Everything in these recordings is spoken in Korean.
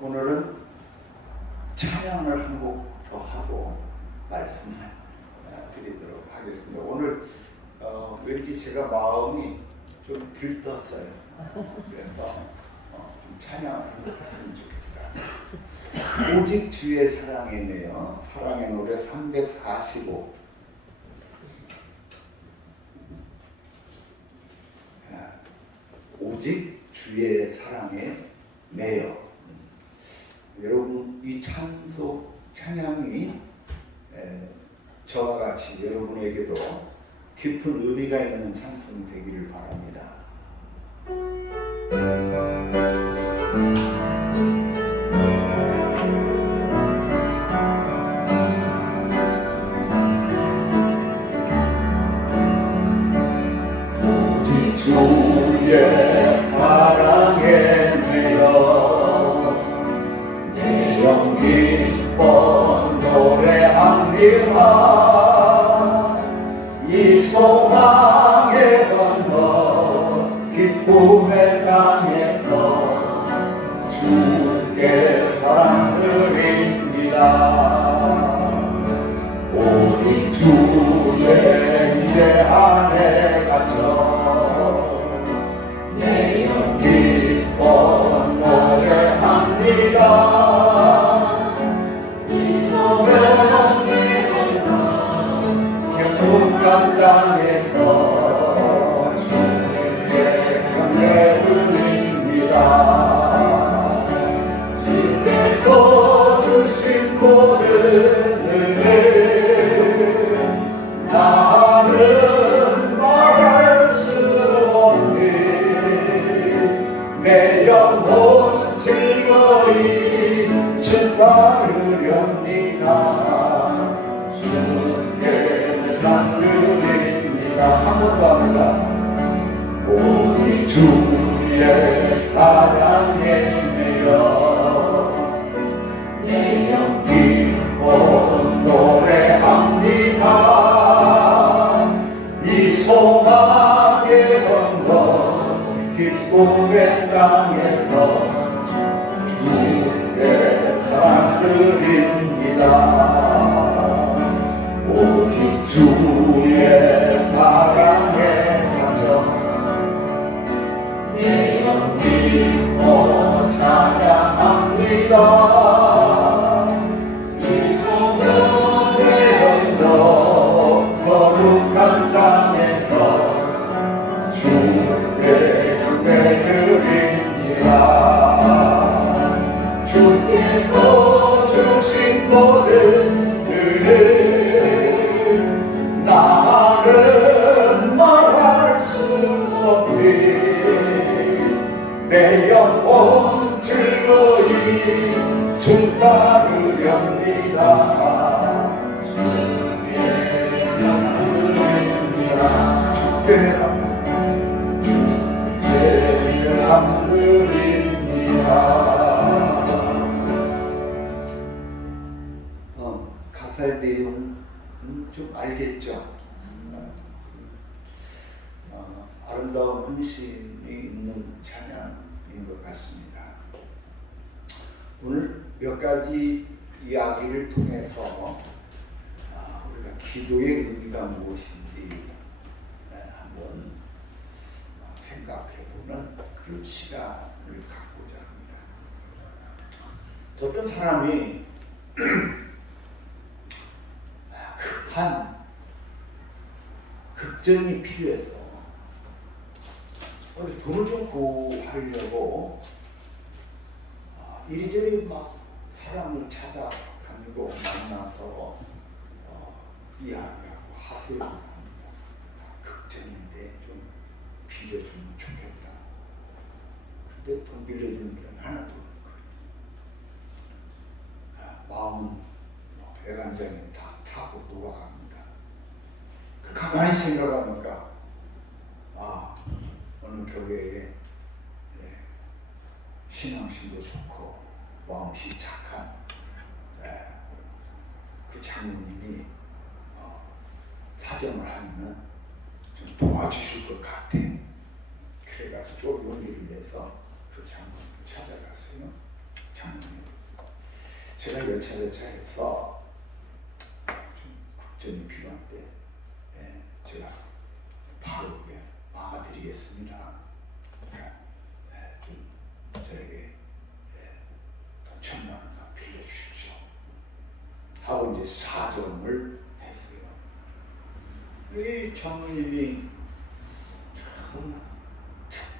오늘은 찬양을 한 곡 더 하고 말씀을 드리도록 하겠습니다. 오늘 왠지 제가 마음이 좀 들떴어요. 그래서 좀 찬양을 했으면 좋겠다. 오직 주의 사랑이네요. 사랑의 노래 345. 오직 주의 사랑에 매여. 여러분, 이 찬양이 저와 같이 여러분에게도 깊은 의미가 있는 찬송이 되기를 바랍니다. 오직 주의 사랑에 매여 내 영 기뻐 노래합니다. 이 소망의 건너 기쁨의 땅에서 주께 사랑 드립니다. 오직 주의 이제 안에 갇혀 내 영 기뻐 노래합니다. 땅에서 주께 경배 드립니다. 주께서 주신 모든 은혜 나는 말할 수 없니. 내 영혼 즐거이 주 따르렵니다. 한 번 더 합니다. 오직 주의 사랑에 매여 내 영 기뻐 노래합니다. 이 소망의 건너 기쁨의 땅에서 주께 사랑 드립니다. 오직 주의 사랑에 갇혀 내 영 기뻐 찬양합니다. 이 소망의 언덕 거룩한 땅에서 주께 경배 드립니다. 주께서 주신 모든 나는 말할 수 없니. 내 영혼 즐거이 주 따르렵니다. 주께 삼드립니다. 주께 삼드립니다. 가사의 내용 좀 알겠죠? 아름다운 헌신이 있는 찬양인 것 같습니다. 오늘 몇 가지 이야기를 통해서 우리가 기도의 의미가 무엇인지 한번 생각해보는 그런 시간을 갖고자 합니다. 어떤 사람이 급한 급전이 필요해서 어디 돈을 좀 구하려고 이리저리 막 사람을 찾아다니고 만나서 이야기하고 하소연을 합니다. 급전인데 좀 빌려주면 좋겠다. 근데 돈 빌려주는 데는 하나도 없는 거예요. 마음은 애간장에 다 타고 녹아갑니다. 가만히 생각하니까 어느 교회에 신앙심도 좋고 마음씨 착한 그 장로님이 사정을 하면 좀 도와주실 것 같아. 그래가지고 용기를 내서 그 장로님을 찾아갔어요. 장로님 제가 여차저차해서 좀 국전이 필요한데 제가 바로 막아드리겠습니다. 좀 저에게 돈 1,000,000원만 빌려주십시오 하고 이제 사정을 했어요. 이 장로님이 참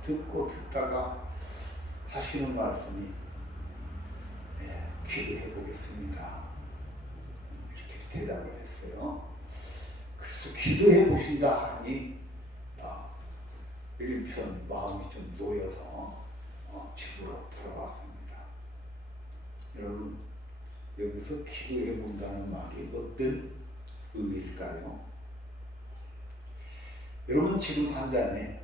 듣고 듣다가 하시는 말씀이 기도해 보겠습니다 이렇게 대답을 했어요. 그래서 기도해 보신다 하니 일편 마음이 좀 놓여서 집으로 들어왔습니다. 여러분, 여기서 기도해 본다는 말이 어떤 의미일까요? 여러분 지금 판단에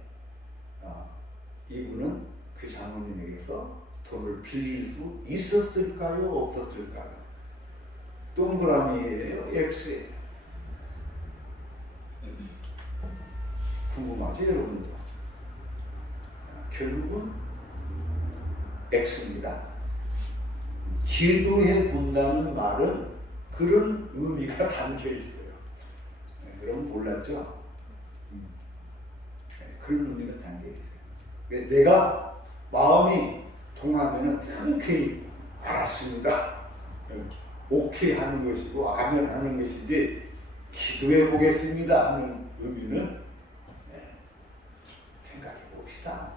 이분은 그 장로님에게서 돈을 빌릴 수 있었을까요? 없었을까요? 동그라미예요? X예요? 궁금하죠, 여러분도? 결국은 X입니다. 기도해 본다는 말은 그런 의미가 담겨 있어요. 여러분 몰랐죠? 그런 의미가 담겨 있어요. 그래서 내가 마음이 통하면 흔쾌히 알았습니다. 오케이 하는 것이고 아멘 하는 것이지 기도해 보겠습니다 하는 의미는 생각해 봅시다.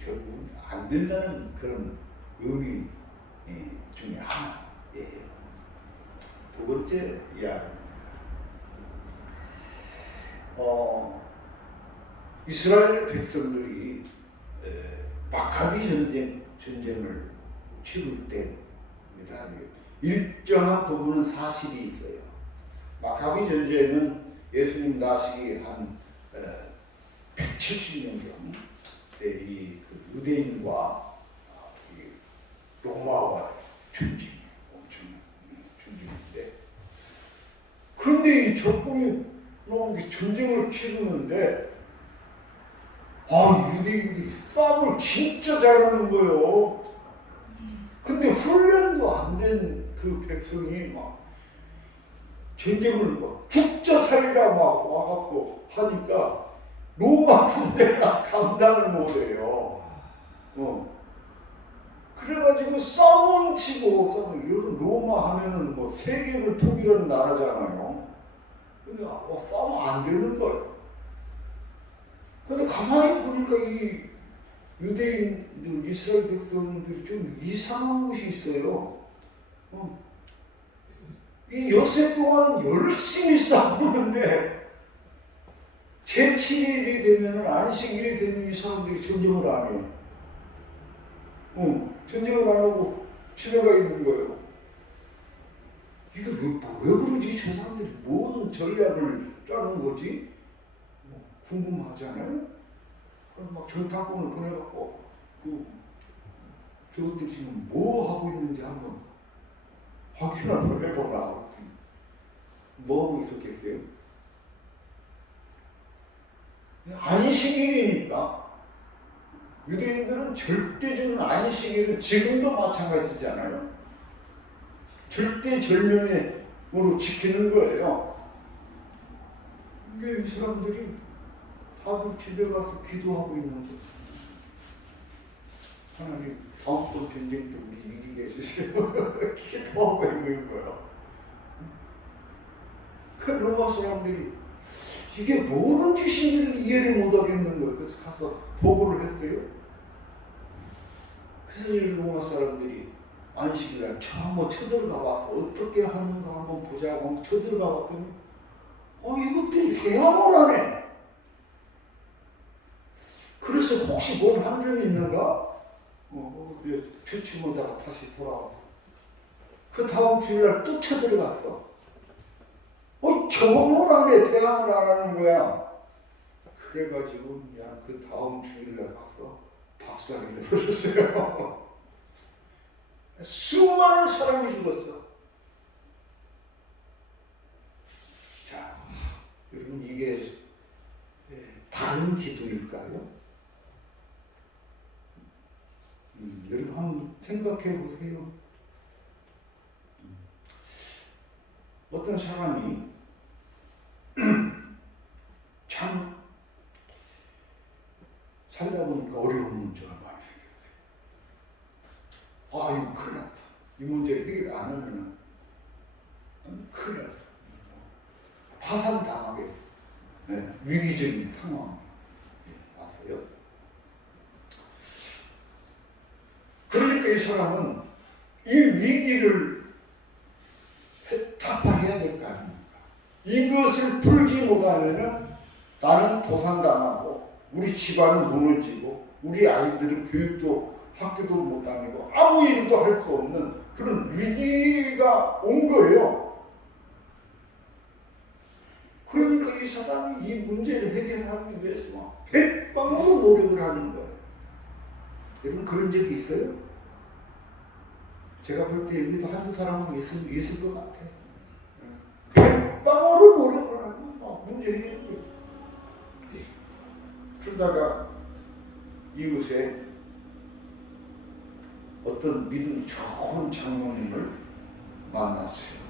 결국은 안 된다는 그런 의미 중에 하나예요. 두 번째 이야기입니다. 이스라엘 백성들이 마카비 전쟁을 치를 때입니다. 일정한 부분은 사실이 있어요. 마카비 전쟁은 예수님 나시기 한 170년 전 그 유대인과 로마와의 전쟁이 엄청난 전쟁인데, 그런데 이 적군이 전쟁을 치르는데 유대인들이 싸움을 진짜 잘하는 거예요. 근데 훈련도 안 된 그 백성이 막 전쟁을 막 죽자 살자 막 와갖고 하니까 로마 군대가 감당을 못해요. 그래가지고 싸움 치고 여러분 로마 하면은 뭐 세계를 통일한 나라잖아요. 근데 싸움 안 되는 거예요. 근데 가만히 보니까 이 유대인들, 이스라엘 백성들이 좀 이상한 것이 있어요. 이 엿새 동안은 열심히 싸우는데 제7일이 되면, 안식일이 되면 이 사람들이 전쟁을 안 해요. 전쟁을 안 하고 집에 가 있는 거예요. 이게 왜 그러지? 저 사람들이 뭔 전략을 짜는 거지? 궁금하잖아요? 막 정탐꾼을 보내갖고 저것들 지금 뭐 하고 있는지 한번 확인 한번 해보라. 뭐 하고 있었겠어요? 안식일이니까. 유대인들은 절대적인 안식일은 지금도 마찬가지잖아요. 절대절명으로 지키는 거예요. 이게 이 사람들이 다들 집에 가서 기도하고 있는 거죠. 하나님, 다음번 전쟁 때 우리 이기게 해주세요. 기도하고 있는 거예요. 그 로마 사람들이 이게 뭐는 짓인지를 이해를 못하겠는 거예요. 그래서 가서 보고를 했어요. 그래서 이 로마 사람들이 안식일날 한번 쳐들어가 봤어. 어떻게 하는가 한번 보자고 쳐들어가 봤더니 이것들이 대화를 하네. 그래서 혹시 뭔 함정이 있는가? 주춤하다가 다시 돌아왔어. 그 다음 주일날 또 쳐들어갔어. 저걸 안 해. 대항을 안 하는 거야. 그래가지고 그 다음 주일날 가서 박살을 내버렸어요. 수많은 사람이 죽었어. 자, 여러분 이게 바른 기도일까요? 여러분 한번 생각해 보세요. 어떤 사람이 참 살다 보니까 어려운 문제가 많이 생겼어요. 아, 이거 큰일 났어. 이 문제 해결 안 하면은 큰일 났어. 파산당하게 위기적인 상황이 왔어요. 그러니까 이 사람은 이 위기를 타파해야 될 거 아닙니까? 이것을 풀지 못하면은 나는 도산당하고 우리 집안은 무너지고 우리 아이들은 교육도 학교도 못 다니고 아무 일도 할 수 없는 그런 위기가 온 거예요. 그러니까 이 사람이 이 문제를 해결하기 위해서 백방으로 노력을 하는 거예요. 여러분 그런 적이 있어요? 제가 볼 때 여기도 한두 사람은 있을 것 같아. 백방으로 노력을 하고 문제 해결을 해요. 그러다가 이웃에 어떤 믿음 좋은 장로님을 만났어요.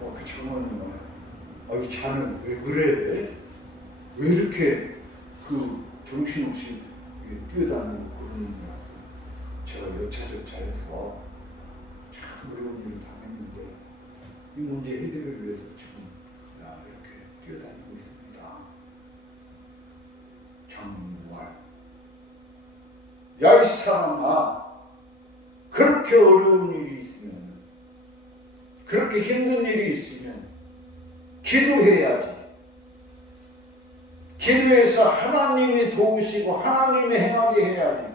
그 장로님은 이 자는 왜 그래? 왜 이렇게 그 정신없이 뛰어다니고 그러느냐. 제가 여차저차해서 참 어려운 일을 당했는데 이 문제 해결을 위해서 지금 이렇게 뛰어다니고 있습니다. 장로님 말. 야, 이 사람아, 그렇게 어려운 일이 있으면, 그렇게 힘든 일이 있으면 기도해야지. 기도해서 하나님이 도우시고 하나님이 행하게 해야지.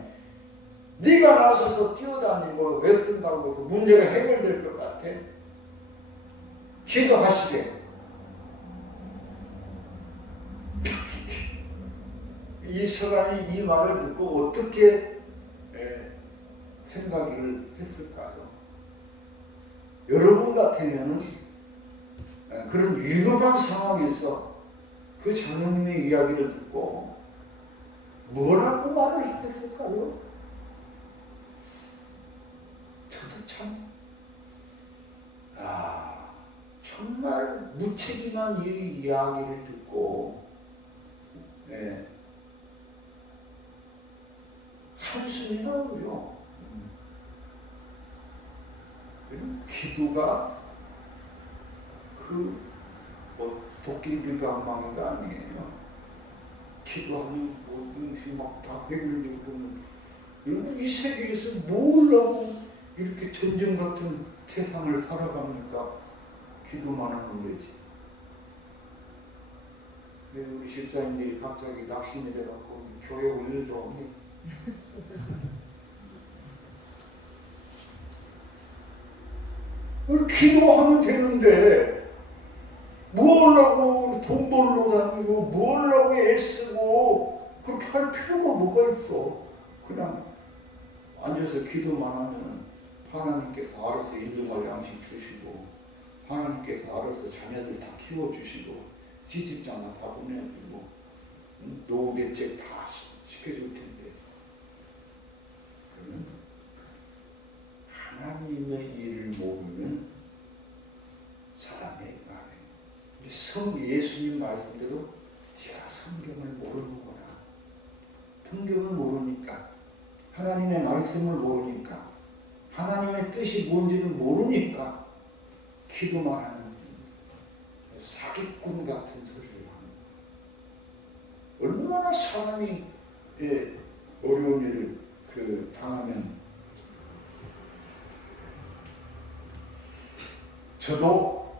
네가 나서서 뛰어다니고 애쓴다고 해서 문제가 해결될 것 같아? 기도하시게. 이 사람이 이 말을 듣고 어떻게 생각을 했을까요? 여러분 같으면 그런 위급한 상황에서 그 장로님의 이야기를 듣고 뭐라고 말을 했을까요? 저도 참 정말 무책임한 이 이야기를 듣고 한숨이 나오고요. 기도가 도끼비방망이가 아니에요. 기도하면 모든 것이 막 다 해결되고 여러분 이 세계에서 뭘 하고 이렇게 전쟁 같은 세상을 살아갑니까? 기도만 하는 거지. 우리 집사님들이 갑자기 낙심이 돼갖고 교회 올려줘. 기도하면 되는데 뭘 하고 돈 벌러 다니고 뭘 하고 애쓰고 그렇게 할 필요가 뭐가 있어. 그냥 앉아서 기도만 하면 하나님께서 알아서 일용할 양식 주시고 하나님께서 알아서 자녀들 다 키워주시고 시집장가 다 보내주고 노후 대책 다 시켜줄 텐데 그러면 하나님의 일을 모르면 사람의 말이에요. 예수님 말씀대로 네가 성경을 모르는구나. 성경을 모르니까 하나님의 말씀을 모르니까 하나님의 뜻이 뭔지를 모르니까 기도만 하는 사기꾼 같은 소리를 하는 거예요. 얼마나 사람이 어려운 일을 당하면 저도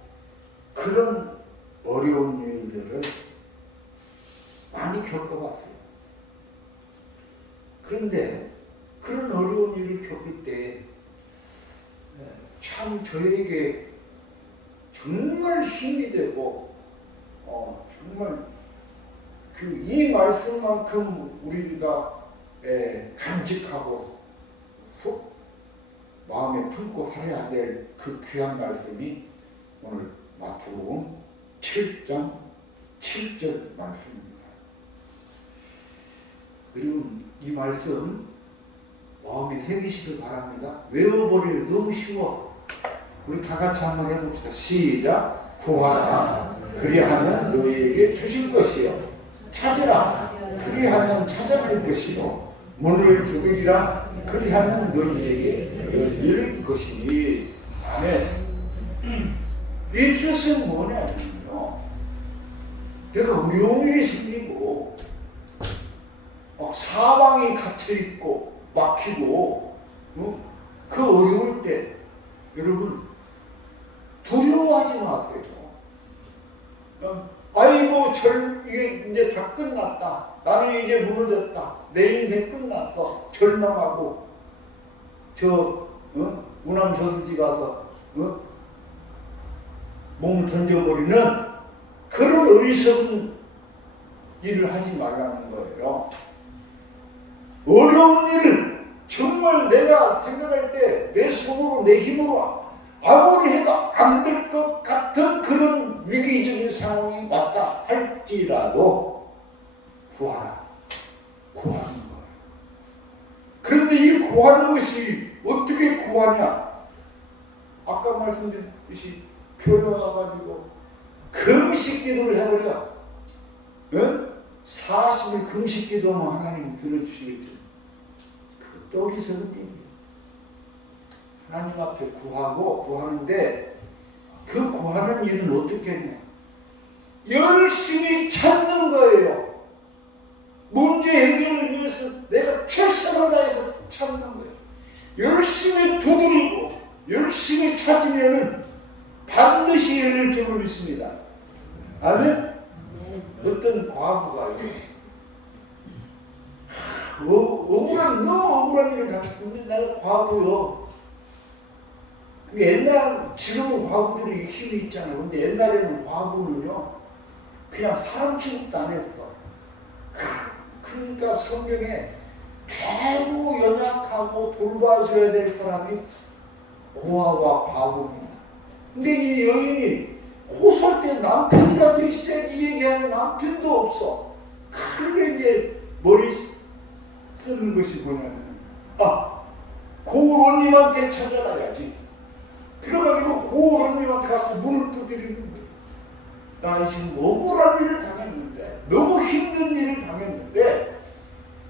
그런 어려운 일들을 많이 겪어봤어요. 그런데 그런 어려운 일을 겪을 때 참 저에게 정말 힘이 되고 정말 이 말씀만큼 우리가 간직하고 마음에 품고 살아야 될 그 귀한 말씀이 오늘 마태복음 7장 7절 말씀입니다. 그리고 이 말씀 마음에 새기시길 바랍니다. 외워버려요. 너무 쉬워. 우리 다 같이 한번 해봅시다. 시작. 구하라. 그리하면 너희에게 주실 것이요. 찾으라. 그리하면 찾아낼 것이요. 문을 두드리라. 그리하면 너희에게 열릴 것이니. 아멘. 이 뜻은 뭐냐면요. 내가 어려운 일이 생기고 사방이 갇혀있고 막히고 그 어려울 때 여러분 두려워하지 마세요. 아이고 이게 이제 다 끝났다. 나는 이제 무너졌다. 내 인생 끝났어. 절망하고 우남 저수지 가서 몸을 던져버리는 그런 어리석은 일을 하지 말라는 거예요. 어려운 일을 정말 내가 생각할 때 내 손으로 내 힘으로 아무리 해도 안 될 것 같은 그런 위기적인 상황이 왔다 할지라도 구하라. 구하는 거예요. 그런데 이 구하는 것이 어떻게 구하냐? 아까 말씀드렸듯이 교회 와가지고 금식 기도를 해버려. 응? 40일 금식 기도하면 하나님 들어주시겠죠. 그것도 어리석은 일이에요. 하나님 앞에 구하는데 그 구하는 일은 어떻게 했냐? 열심히 찾는 거예요. 문제 해결을 위해서 내가 최선을 다해서 찾는 거예요. 열심히 두드리고 열심히 찾으면 반드시 열릴 줄로 믿습니다. 아멘? 어떤 과부가요. 너무 억울한 일을 당했습니다. 내가 과부요. 지금은 과부들이 힘이 있잖아요. 근데 옛날에는 과부는요, 그냥 사람 취급도 안 했어. 그러니까 성경에 최고 연약하고 돌봐줘야 될 사람이 고아와 과부입니다. 근데 이 여인이 호소할 때 남편이라도 있어야지 얘기하는 남편도 없어. 그게 이제 머리 쓰는 것이 뭐냐면, 고은님한테 찾아가야지. 그래가지고 고은님한테 가서 문을 두드리는 거예요. 나 지금 억울한 일을 당했는데, 너무 힘든 일을 당했는데,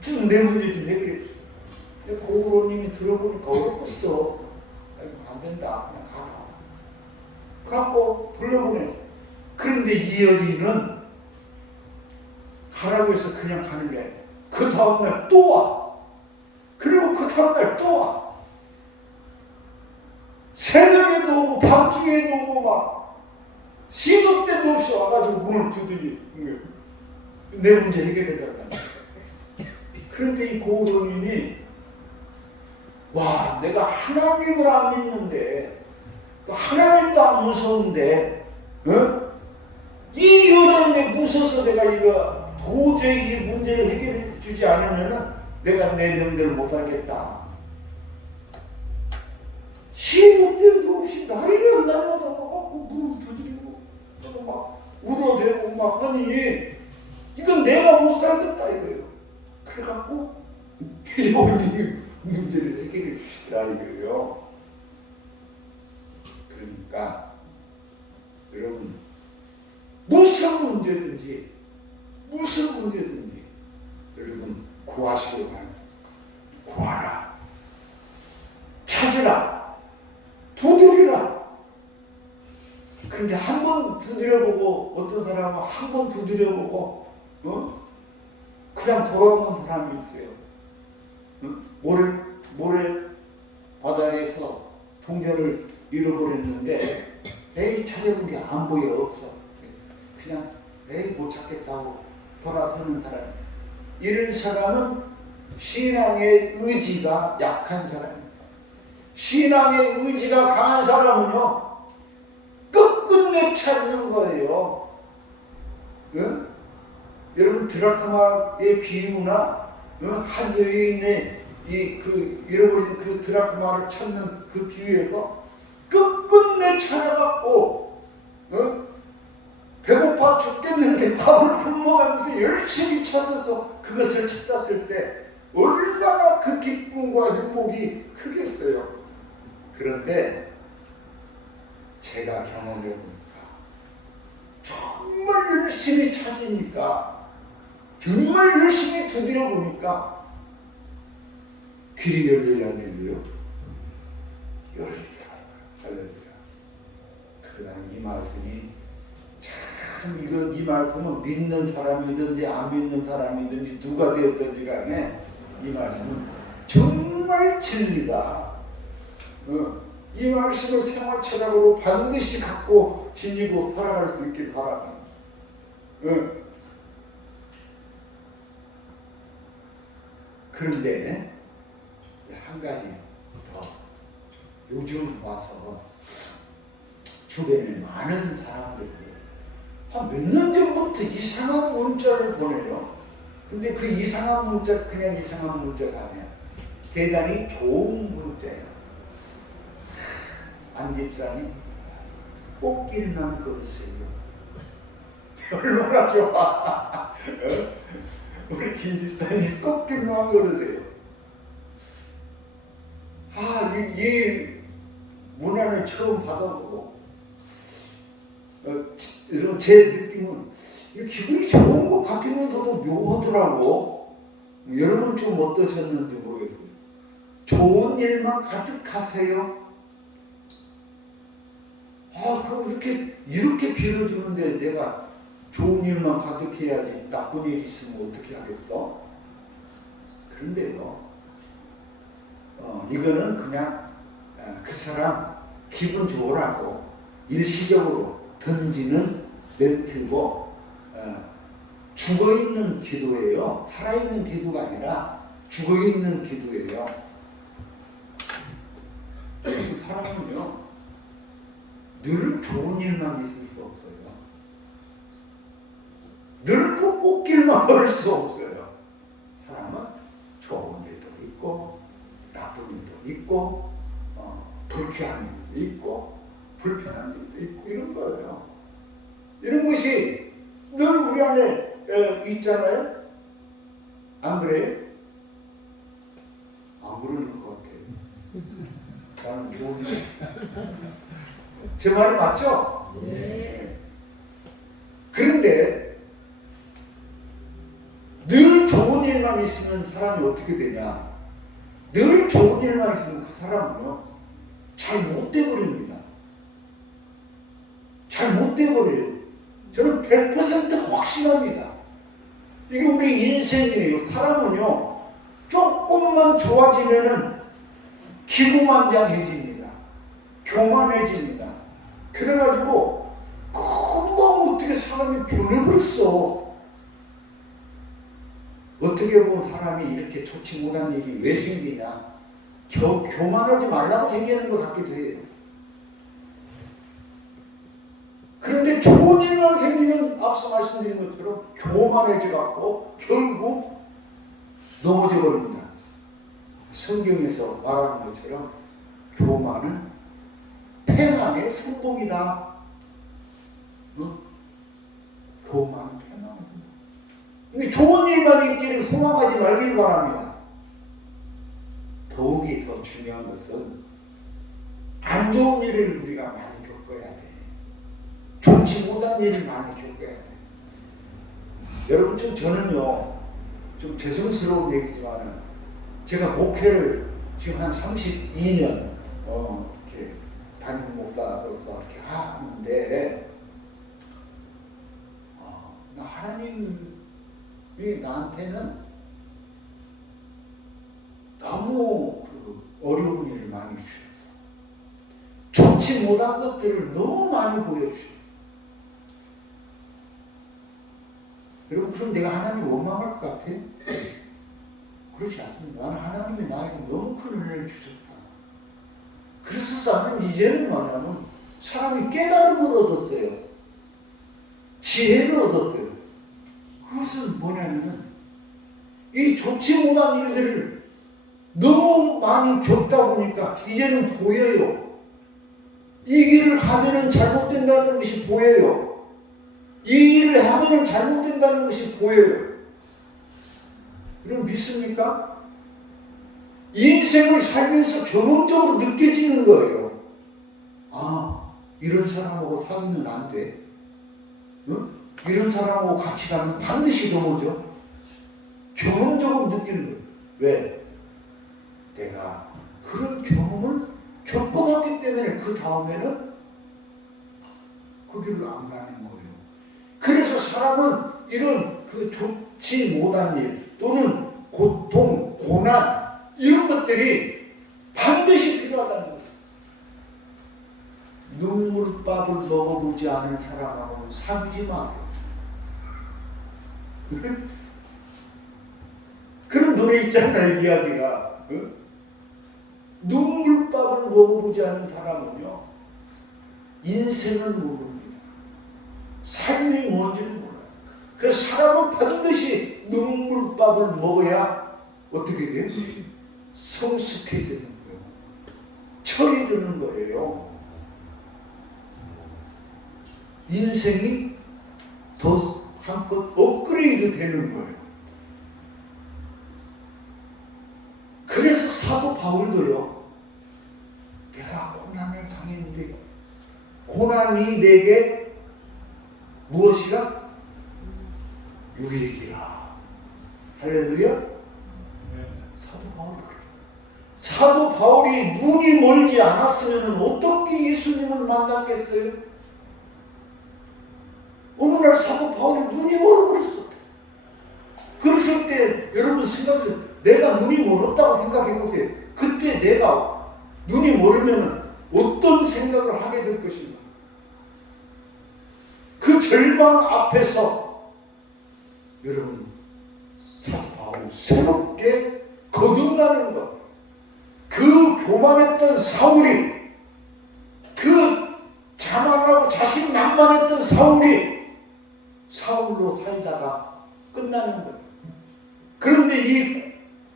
지금 내 문제 좀 해결해 주세요. 고은님이 들어보니까 어렵겠어. 안 된다. 그냥 가라. 갖고 불러보내. 그런데 이 여인은 가라고 해서 그냥 가는 게 아니라 그 다음날 또 와. 그리고 그 다음날 또 와. 새벽에도 오고 밤중에도 오고 막 시도 때도 없이 와가지고 문을 두드리는 거예요. 내 문제 해결해달라. 그런데 이 고은님이 와, 내가 하나님을 안 믿는데 하나님도 안 무서운데 이 여자인데 무서워서 내가 이거 도저히 이 문제를 해결해 주지 않으면 내가 내 명대로 못 살겠다. 시도 때도 없이 날이면 날마다 와갖고 문을 두드리고 막 울어대고 막 하니 이건 내가 못 살겠다 이거예요. 그래갖고 여인이 문제를 해결해 주시더라 이거예요. 그러니까 여러분 무슨 문제든지 여러분 구하시기 바랍니다. 구하라. 찾으라. 두드리라. 근데 한 번 두드려보고 어떤 사람은 한 번 두드려보고 그냥 돌아오는 사람이 있어요. 모래 바다에서 동전을 잃어버렸는데 에이 찾아본 게 안 보여 없어. 그냥 에이 못 찾겠다고 돌아서는 사람이 있어요. 이런 사람은 신앙의 의지가 약한 사람입니다. 신앙의 의지가 강한 사람은요 끝끝내 찾는 거예요. 응? 여러분 드라크마의 비유나 한 여인의 잃어버린 그 드라크마를 찾는 그 비유에서 끝끝내 찾아갖고 배고파 죽겠는데 밥을 굶어가면서 열심히 찾아서 그것을 찾았을 때 얼마나 그 기쁨과 행복이 크겠어요. 그런데 제가 경험해보니까 정말 열심히 찾으니까, 정말 열심히 두드려보니까 길이 열려야 안 열려요? 열리더라고요. 할렐루야. 그러나 이 말씀이 참, 이 말씀은 믿는 사람이든지 안 믿는 사람이든지 누가 되었든지 간에 이 말씀은 정말 진리다. 이 말씀을 생활철학으로 반드시 갖고 지니고 살아갈 수 있길 바랍니다. 그런데 한 가지 더, 요즘 와서 주변에 많은 사람들이 한 몇 년 전부터 이상한 문자를 보내요. 근데 그 이상한 문자 그냥 이상한 문자가 아니야. 대단히 좋은 문자야. 안 집사님, 꽃길만 걸으세요. 얼마나 좋아. 우리 김 집사님 꽃길만 걸으세요. 이 문안을 처음 받아보고 제 느낌은 기분이 좋은 것 같으면서도 묘하더라고. 여러분 좀 어떠셨는지 모르겠어요. 좋은 일만 가득하세요. 그거 이렇게 빌어주는데 내가 좋은 일만 가득해야지 나쁜 일 있으면 어떻게 하겠어? 그런데요, 이거는 그냥 그 사람 기분 좋으라고 일시적으로 던지는 멘트고, 죽어있는 기도예요. 살아있는 기도가 아니라 죽어있는 기도예요. 사람은요, 늘 좋은 일만 있을 수 없어요. 늘 그 꽃길만 걸을 수 없어요. 사람은 좋은 일도 있고 나쁜 일도 있고 불쾌한 일도 있고 불편한 일도 있고 이런 거예요. 이런 것이 늘 우리 안에 있잖아요. 안 그래요? 안 그러는 것 같아요. 나는 좋은 일. 제 말이 맞죠? 네. 그런데 늘 좋은 일만 있으면 사람이 어떻게 되냐? 늘 좋은 일만 있으면 그 사람은요, 잘 못 돼버립니다. 잘 못 돼버려요. 저는 100% 확신합니다. 이게 우리 인생이에요. 사람은요, 조금만 좋아지면은 기고만장해집니다. 교만해집니다. 그래가지고 금방 어떻게 사람이 변해버렸어. 어떻게 보면 사람이 이렇게 좋지 못한 일이 왜 생기냐? 교만하지 말라고 생기는 것 같기도 해요. 그런데 좋은 일만 생기면 앞서 말씀드린 것처럼 교만해져갖고 결국 넘어져 버립니다. 성경에서 말하는 것처럼 교만은 패망의 선봉이다. 교만은 패망의 선봉. 좋은 일만 있기를 소망하지 말길 바랍니다. 더욱이 더 중요한 것은 안 좋은 일을 우리가 많이 겪어야 돼. 좋지 못한 일을 많이 겪어야 돼. 여러분, 저는요, 좀 죄송스러운 얘기지만 제가 목회를 지금 한 32년 이렇게 담임 목사로서 이렇게 하는데 하나님이 나한테는 너무 어려운 일을 많이 주셨어. 좋지 못한 것들을 너무 많이 보여주셨어. 여러분, 그럼 내가 하나님 원망할 것 같아? 그렇지 않습니다. 나는 하나님이 나에게 너무 큰 은혜를 주셨다. 그래서 나는 이제는 뭐냐면 사람이 깨달음을 얻었어요. 지혜를 얻었어요. 그것은 뭐냐면 이 좋지 못한 일들을 너무 많이 겪다 보니까 이제는 보여요. 이 일을 하면은 잘못된다는 것이 보여요. 이 일을 하면은 잘못된다는 것이 보여요. 여러분 믿습니까? 인생을 살면서 경험적으로 느껴지는 거예요. 이런 사람하고 사귀면 안 돼. 응? 이런 사람하고 같이 가면 반드시 넘어져. 경험적으로 느끼는 거예요. 왜? 내가 그런 경험을 겪어봤기 때문에 그 다음에는 그 길을 안 가는 거예요. 그래서 사람은 이런 그 좋지 못한 일 또는 고통, 고난 이런 것들이 반드시 필요하다는 거예요. 눈물밥을 먹어보지 않은 사람하고는 사귀지 마세요. 그런 노래 있잖아요, 이야기가. 응? 눈물밥을 먹어보지 않은 사람은요, 인생을 모릅니다. 삶이 뭔지는 몰라요. 그래서 사람은 반드시 눈물밥을 먹어야 어떻게 돼요? 성숙해지는 거예요. 철이 드는 거예요. 인생이 더 한껏 업그레이드 되는 거예요. 그래서 사도 바울도요, 내가 고난을 당했는데 고난이 내게 무엇이라? 유익이라. 할렐루야. 사도 바울도 그래요. 사도 바울이 눈이 멀지 않았으면 어떻게 예수님을 만났겠어요? 어느 날 사도 바울이 눈이 멀어버렸어. 그러실 때 여러분 생각해보세요. 내가 눈이 멀었다고 생각해보세요. 그때 내가 눈이 멀으면 어떤 생각을 하게 될 것인가? 그 절망 앞에서 여러분 사도 바울이 새롭게 거듭나는 것. 그 교만했던 사울이, 그 자만하고 자신만만했던 사울이 사울로 살다가 끝나는 거예요. 그런데 이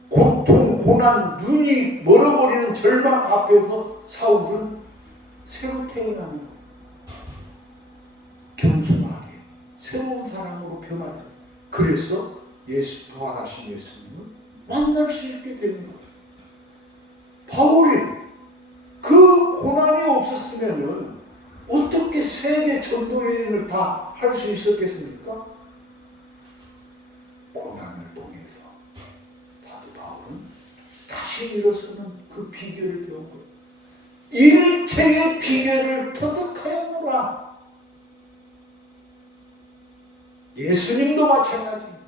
고통, 고난, 눈이 멀어버리는 절망 앞에서 사울은 새로 태어나는 거예요. 겸손하게 새로운 사람으로 변하는. 그래서 예수 부활하신 예수님을 만날 수 있게 되는 거예요. 바울이 그 고난이 없었으면 어떻게 세계 전도 여행을 다 할 수 있었겠습니까? 고난을 통해서 사도 바울은 다시 일어서는 그 비결을 배운 거예요. 일체의 비결을 터득하였노라. 예수님도 마찬가지입니다.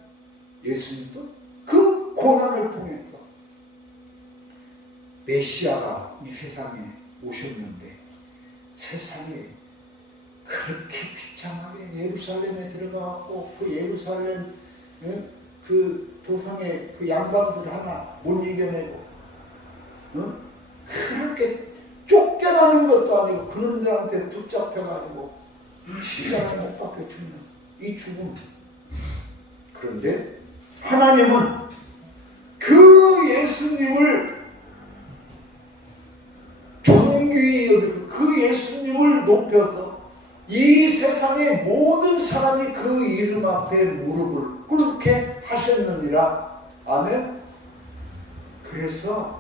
예수님도 그 고난을 통해서 메시아가 이 세상에 오셨는데 세상에 그렇게 비참하게 예루살렘에 들어가고 그 예루살렘 그 도성의 그 양반들 하나 못 이겨내고 그렇게 쫓겨나는 것도 아니고 그놈들한테 붙잡혀가지고 십자가에 못 박혀 죽는 이 죽음. 그런데 하나님은 그 예수님을 존귀히 여기서 그 예수님을 높여서 이 세상의 모든 사람이 그 이름 앞에 무릎을 꿇게 하셨느니라. 아멘. 그래서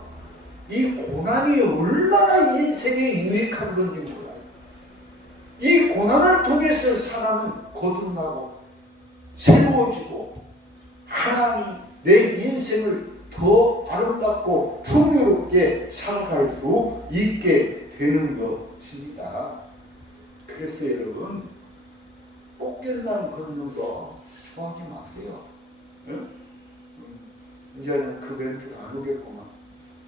이 고난이 얼마나 인생에 유익한 건지 몰라요. 이 고난을 통해서 사람은 거듭나고 새로워지고 하나님 내 인생을 더 아름답고 풍요롭게 살아갈 수 있게 되는 것입니다. 그래서 여러분 꽃길만 걷는 거 좋아하지 마세요. 응? 이제는 그 멘트가 안 오겠구만.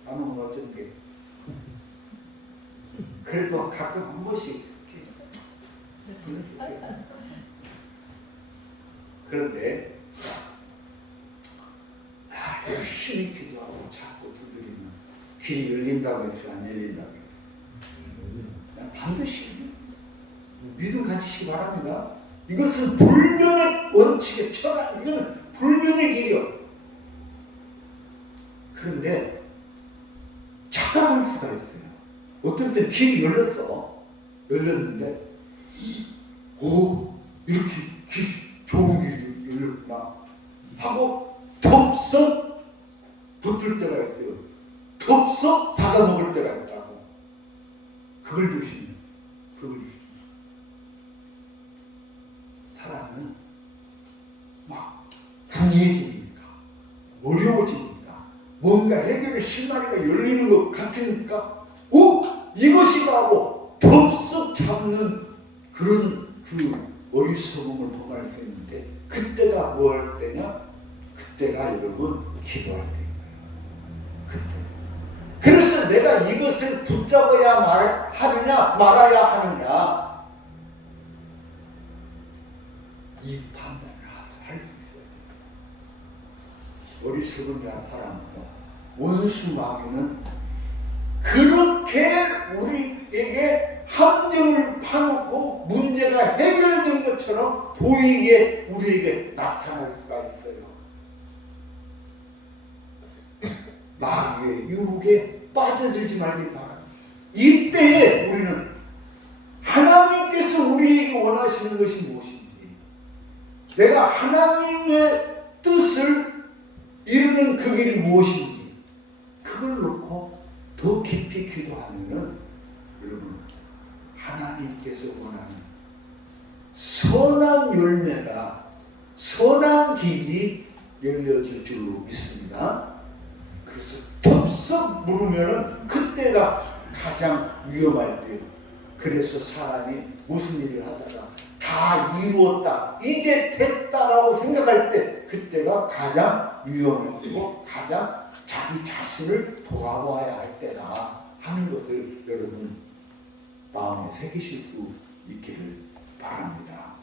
안 오면 어쩐 게. 그래도 가끔 한 번씩 보내주세요. 그런데 열심히 기도하고 자꾸 두드리면 길이 열린다고 해서 안 열린다고 해서 반드시 믿음 가지시기 바랍니다. 이것은 불변의 원칙의 철학, 이거는 불변의 길이요. 그런데 착각할 수가 있어요. 어떤 때 길이 열렸는데 이렇게 길이 좋은 길이 열렸구나 하고 덥석 붙을 때가 있어요. 덥석 받아먹을 때가 있다고. 그걸 조심해요. 그걸 조심해요. 사람은 막 분해집니까? 어려워집니까? 뭔가 해결의 실마리가 열리는 것 같으니까 이것이다 하고 덥석 잡는 그런 그 어리석음을 범할 수 있는데 그때가 뭐 할 때냐? 그때가 여러분 기도할 때인 거예요. 그때. 그래서 내가 이것을 붙잡아야 하느냐 말아야 하느냐 이 판단을 할 수 있어야 됩니다. 어리석은 사람과 원수 마귀는 그렇게 우리에게 함정을 파놓고 문제가 해결된 것처럼 보이게 우리에게 나타날 수가 있어요. 마귀의 유혹에 빠져들지 말길 바랍니다. 이때에 우리는 하나님께서 우리에게 원하시는 것이 무엇인지, 내가 하나님의 뜻을 이루는 그 길이 무엇인지 그걸 놓고 더 깊이 기도하면 여러분 하나님께서 원하는 선한 열매가 선한 길이 열려질 줄로 믿습니다. 그래서 덥석 물으면 그때가 가장 위험할 때예요. 그래서 사람이 무슨 일을 하다가 다 이루었다, 이제 됐다라고 생각할 때 그때가 가장 위험할 때고 가장 자기 자신을 돌아봐야 할 때다 하는 것을 여러분 마음에 새기실 수 있기를 바랍니다.